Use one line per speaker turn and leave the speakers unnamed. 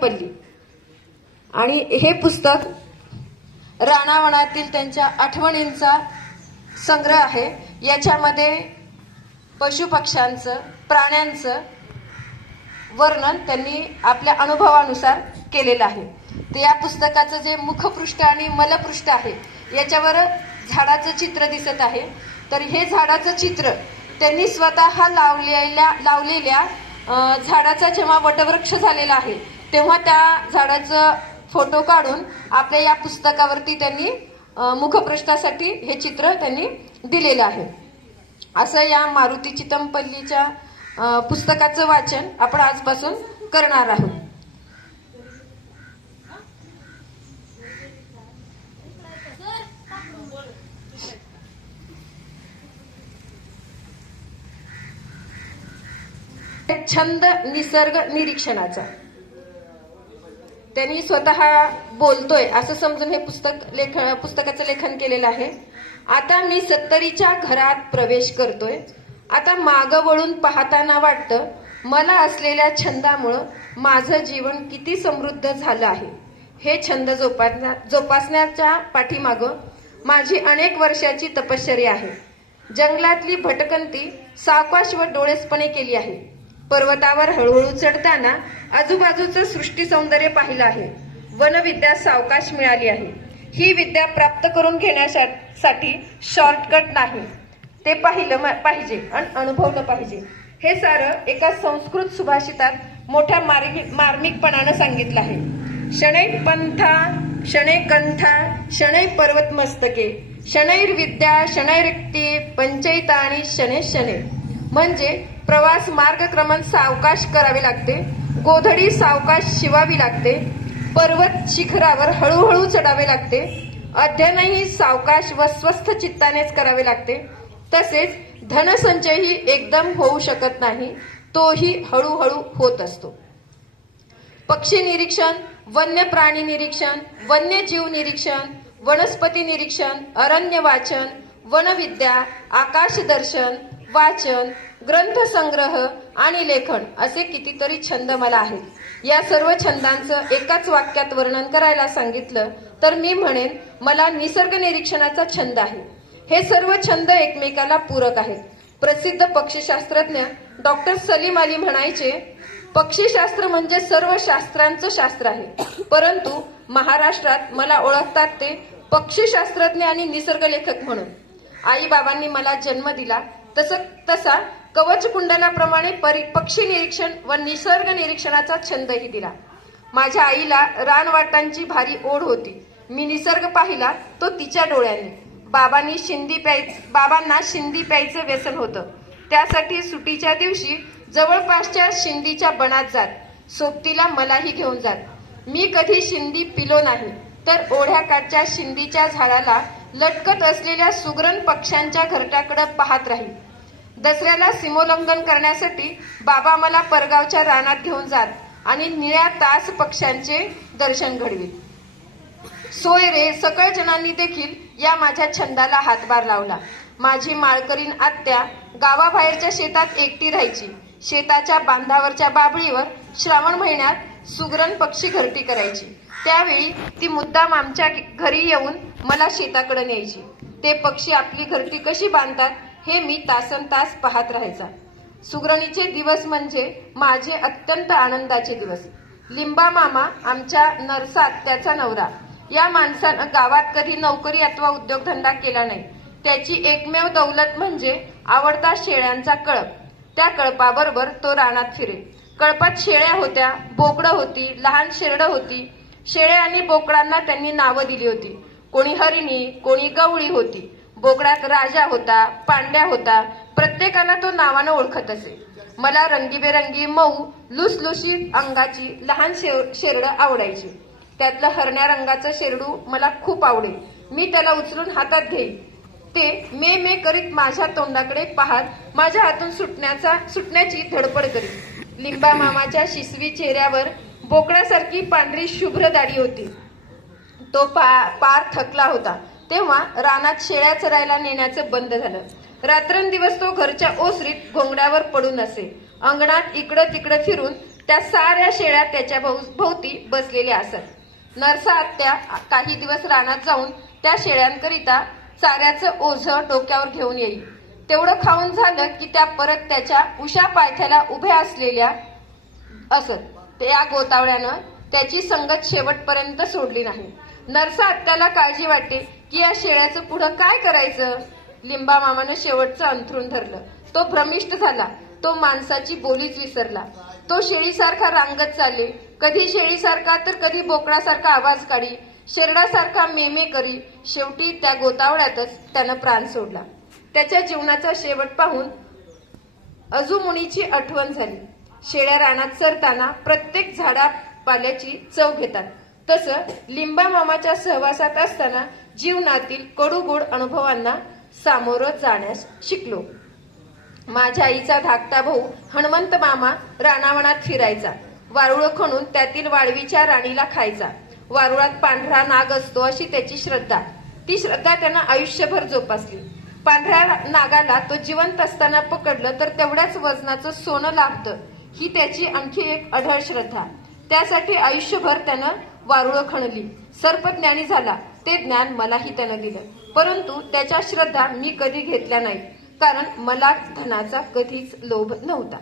चितमपल्ली आणि हे पुस्तक राणावनातील त्यांच्या आठवणींचा संग्रह आहे. याच्यामध्ये पशुपक्ष्यांचं प्राण्यांचं वर्णन त्यांनी आपल्या अनुभवानुसार केलेलं आहे. तर या पुस्तकाचं जे मुखपृष्ठ आणि मलपृष्ठ आहे याच्यावर झाडाचं चित्र दिसत आहे. तर हे झाडाचं चित्र त्यांनी स्वतः लावलेल्या लावलेल्या झाडाचा जेव्हा वटवृक्ष झालेला आहे तेव्हा त्या झाडाचं फोटो काढून आपल्या या पुस्तकावरती त्यांनी मुखपृष्ठासाठी हे चित्र त्यांनी दिलेलं आहे. असं या मारुती चितमपल्लीच्या पुस्तकाचं वाचन आपण आजपासून करणार आहोत. छंद निसर्ग निरीक्षणाचा. त्यांनी स्वतः बोलतोय असं समजून हे पुस्तक लेख पुस्तकाचं लेखन केलेलं आहे. आता मी सत्तरीच्या घरात प्रवेश करतोय. आता माग वळून पाहताना वाटतं मला असलेल्या छंदामुळं माझं जीवन किती समृद्ध झालं आहे. हे छंद जोपासण्या जोपासण्याच्या पाठीमागं माझी अनेक वर्षाची तपश्चर्या आहे. जंगलातली भटकंती सावकाश व डोळेसपणे केली आहे. पर्वतावर हळूहळू चढताना आजूबाजूचं सृष्टी सौंदर्य पाहिलं आहे. वनविद्या सावकाश मिळाली आहे. ही विद्या प्राप्त करून घेण्यासाठी शॉर्टकट नाही. ते पाहिलं म- पाहिजे आणि अनुभवलं पाहिजे. हे सारं एका संस्कृत सुभाषितात मोठ्या मार्मिक मार्मिकपणानं सांगितलं आहे. शनै पंथा शनै कंथा शनै पर्वत मस्तके शनैर्विद्या शनैरिक्ती पंचयिता आणि शने शने. म्हणजे प्रवास मार्गक्रमण सावकाश करावे लागते. गोधडी सावकाश शिवावी लागते. पर्वत शिखरावर हळूहळू चढावे लागते. अध्ययनही सावकाश व स्वस्थ चित्तानेच करावे लागते. तसेच धनसंचयही एकदम होऊ शकत नाही. तोही हळूहळू होत असतो. पक्षी निरीक्षण वन्य प्राणी निरीक्षण वन्यजीव निरीक्षण वनस्पती निरीक्षण अरण्य वाचन वनविद्या आकाशदर्शन वाचन ग्रंथसंग्रह आणि लेखन असे कितीतरी छंद मला आहेत. या सर्व छंदांचं एकाच वाक्यात वर्णन करायला सांगितलं तर मी म्हणेन मला निसर्ग निरीक्षणाचा छंद आहे. हे सर्व छंद एकमेकाला पूरक आहेत. प्रसिद्ध पक्षीशास्त्रज्ञ डॉक्टर सलीम अली म्हणायचे पक्षीशास्त्र म्हणजे सर्व शास्त्रांचं शास्त्र आहे. परंतु महाराष्ट्रात मला ओळखतात ते पक्षीशास्त्रज्ञ आणि निसर्ग लेखक म्हणून. आई बाबांनी मला जन्म दिला तसं तसा कवच कुंडलाप्रमाणे परी पक्षी निरीक्षण व निसर्ग निरीक्षणाचा छंदही दिला. माझ्या आईला रानवाटांची भारी ओढ होती. मी निसर्ग पाहिला तो तिच्या डोळ्यांनी. बाबांनी शिंदी प्याय बाबांना शिंदी प्यायचं व्यसन होतं. त्यासाठी सुटीच्या दिवशी जवळपासच्या शिंदीच्या बनात जात. सोबतीला मलाही घेऊन जात. मी कधी शिंदी पिलो नाही. तर ओढ्याकाठच्या शिंदीच्या झाडाला लटकत असलेल्या सुगरण पक्ष्यांच्या घरट्याकडे पाहत राहील. दसऱ्याला सीमोल्लंघन करण्यासाठी बाबा मला परगावच्या रानात घेऊन जात आणि निळ्या तास पक्ष्यांचे दर्शन घडवीत. सोय रे सकळ जणांनी देखील या माझ्या छंदाला हातभार लावला. माझी माळकरीन आत्या गावाबाहेरच्या शेतात एकटी राहायची. शेताच्या बांधावरच्या बाबळीवर श्रावण महिन्यात सुगरण पक्षी घरटी करायची. त्यावेळी ती मुद्दाम आमच्या घरी येऊन मला शेताकडे न्यायची. ते पक्षी आपली घरटी कशी बांधतात हे मी तासन तास पाहत राहायचा. सुगरणीचे दिवस म्हणजे माझे अत्यंत आनंदाचे दिवस. लिंबा मामा आमच्या नरसात त्याचा नवरा. या माणसानं गावात कधी नोकरी अथवा उद्योगधंदा केला नाही. त्याची एकमेव दौलत म्हणजे आवडता शेळ्यांचा कळप. त्या कळपाबरोबर तो रानात फिरे. कळपात शेळ्या होत्या बोकडं होती लहान शेरडं होती शेळ्या आणि बोकडांना त्यांनी नावं दिली होती. कोणी हरिणी कोणी गवळी होती. बोकडात राजा होता पांड्या होता. प्रत्येकाला तो नावानं ओळखत असे. मला रंगीबेरंगी मऊ लुसलुशीत अंगाची लहान शेर शेरडं आवडायची. त्यातलं हरण्या रंगाचं शेरडू मला खूप आवडे मी त्याला उचलून हातात घेई ते मे मे करीत माझ्या तोंडाकडे पाहत माझ्या हातून सुटण्याचा सुटण्याची धडपड करीत. लिंबा मामाच्या शिसवी चेहऱ्यावर बोकडासारखी पांढरी शुभ्र दाढी होती. तो पा पार थकला होता. तेव्हा रानात शेळ्या चरायला नेण्याचं बंद झालं. रात्रंदिवस तो घरच्या ओसरीत घोंगड्यावर पडून असे. अंगणात इकडं तिकडं फिरून त्या साऱ्या शेळ्या त्याच्या भोवती बसलेल्या असत. नरसा आत्या काही दिवस रानात जाऊन त्या शेळ्यांकरिता चाऱ्याचं ओझं डोक्यावर घेऊन येईल. तेवढं खाऊन झालं की त्या परत त्याच्या उशा पायथ्याला उभ्या असलेल्या असत. त्या गोतावळ्यानं त्याची संगत शेवटपर्यंत सोडली नाही. नरसा आत्याला काळजी वाटते की या शेळ्याचं पुढं काय करायचं? लिंबा मामानं शेवटचं अंथरून धरलं. तो भ्रमिष्ट झाला. तो माणसाची बोलीच विसरला. तो शेळीसारखा रांगत चालले. कधी शेळीसारखा तर कधी बोकडासारखा आवाज काढी. शेरडासारखा मेमे करी. शेवटी त्या गोतावळ्यातच त्यानं प्राण सोडला. त्याच्या जीवनाचा शेवट पाहून अजुमुनीची आठवण झाली. शेळ्या रानात सरताना प्रत्येक झाडा पाल्याची चव घेतात. तसं लिंबा मामाच्या सहवासात असताना जीवनातील कडूगोड अनुभवांना सामोरं जाण्यास शिकलो. माझ्या आईचा धाकटा भाऊ हनुमंत मामा रानावनात फिरायचा. वारुळ खणून त्यातील वाळवीच्या राणीला खायचा. वारुळात पांढरा नाग असतो अशी त्याची श्रद्धा. ती श्रद्धा त्यानं आयुष्यभर जोपासली. पांढऱ्या नागाला तो जिवंत असताना पकडलं तर तेवढ्याच वजनाचं सोनं लाभतं. ही त्याची आणखी एक अढळ श्रद्धा. त्यासाठी आयुष्यभर त्यानं वारुळ खणली. सर्पज्ञानी झाला. ते ज्ञान मलाही त्यानं दिलं. परंतु त्याच्या श्रद्धा मी कधी घेतल्या नाही कारण मला धनाचा कधीच लोभ नव्हता.